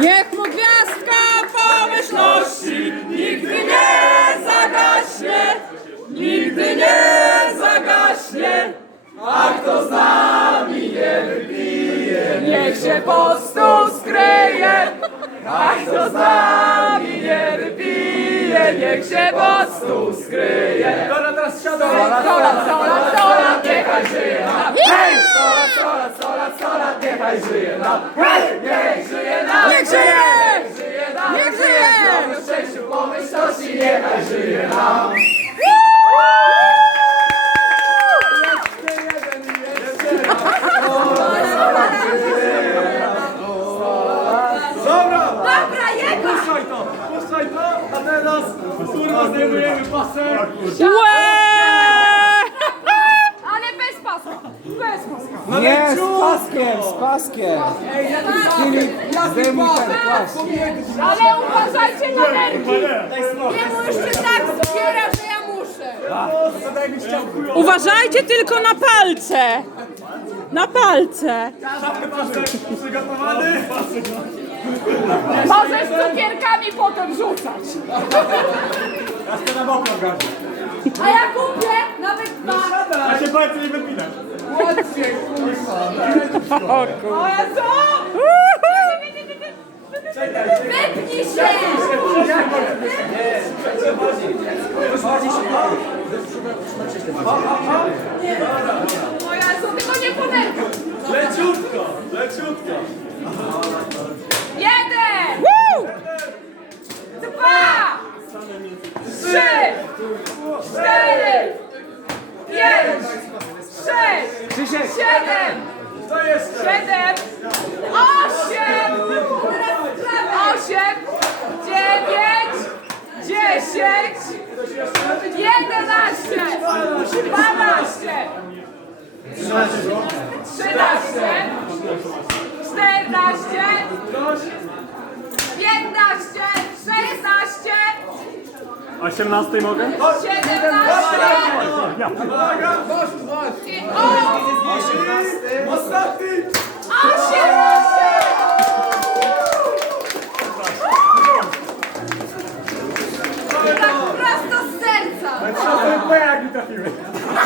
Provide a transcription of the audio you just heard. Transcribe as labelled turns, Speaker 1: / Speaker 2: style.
Speaker 1: Niech mu gwiazdka pomyślności nigdy nie zagaśnie, nigdy nie zagaśnie, a kto z nami je wypije, niech się po stu skryje, a kto z nami nie wypije, niech się po stu skryje. Dobra, teraz siadaj. Sola, sola, sola, sola, niechaj żyje nam. Hej! Sola, sola,
Speaker 2: sola, sola,
Speaker 1: niechaj żyje nam.
Speaker 2: Hej! Żyje
Speaker 1: nam.
Speaker 3: Dobra,
Speaker 2: Dobra, jego!
Speaker 3: puszczaj to, puszczaj to, a teraz kurwa zdejmujemy pasek.
Speaker 2: Ale bez paska! Bez paska!
Speaker 3: No
Speaker 4: Nie, z
Speaker 3: leciutko.
Speaker 4: paskiem, z paskiem. Filip, zdejmuj ten płaszcz.
Speaker 2: Ale uważajcie na nerki! Nie musicie
Speaker 5: Uważajcie tylko na palce! Na palce!
Speaker 3: Przygotowany.
Speaker 1: Możesz cukierkami potem rzucać.
Speaker 3: Ja chcę na.
Speaker 2: A ja kupię nawet dwa!
Speaker 3: A się palce nie wypinać.
Speaker 1: O Jezu!
Speaker 2: Wypnij się!
Speaker 1: O Jezu, tylko nie po nerkach.
Speaker 3: Leciutko, leciutko.
Speaker 1: Jeden! Dwa! Trzy! Cztery! Pięć! Sześć! Siedem! Siedem! Osiem! Osiem! Dziewięć! Dziesięć! Jedenaście! Dwanaście! Trzynaście! Czternaście! Piętnaście! Szesnaście!
Speaker 3: Osiemnastej mogę?
Speaker 1: Siedemnaście! I o! Ostatni! Osiemnaście! Brawo! That's something bad you got here.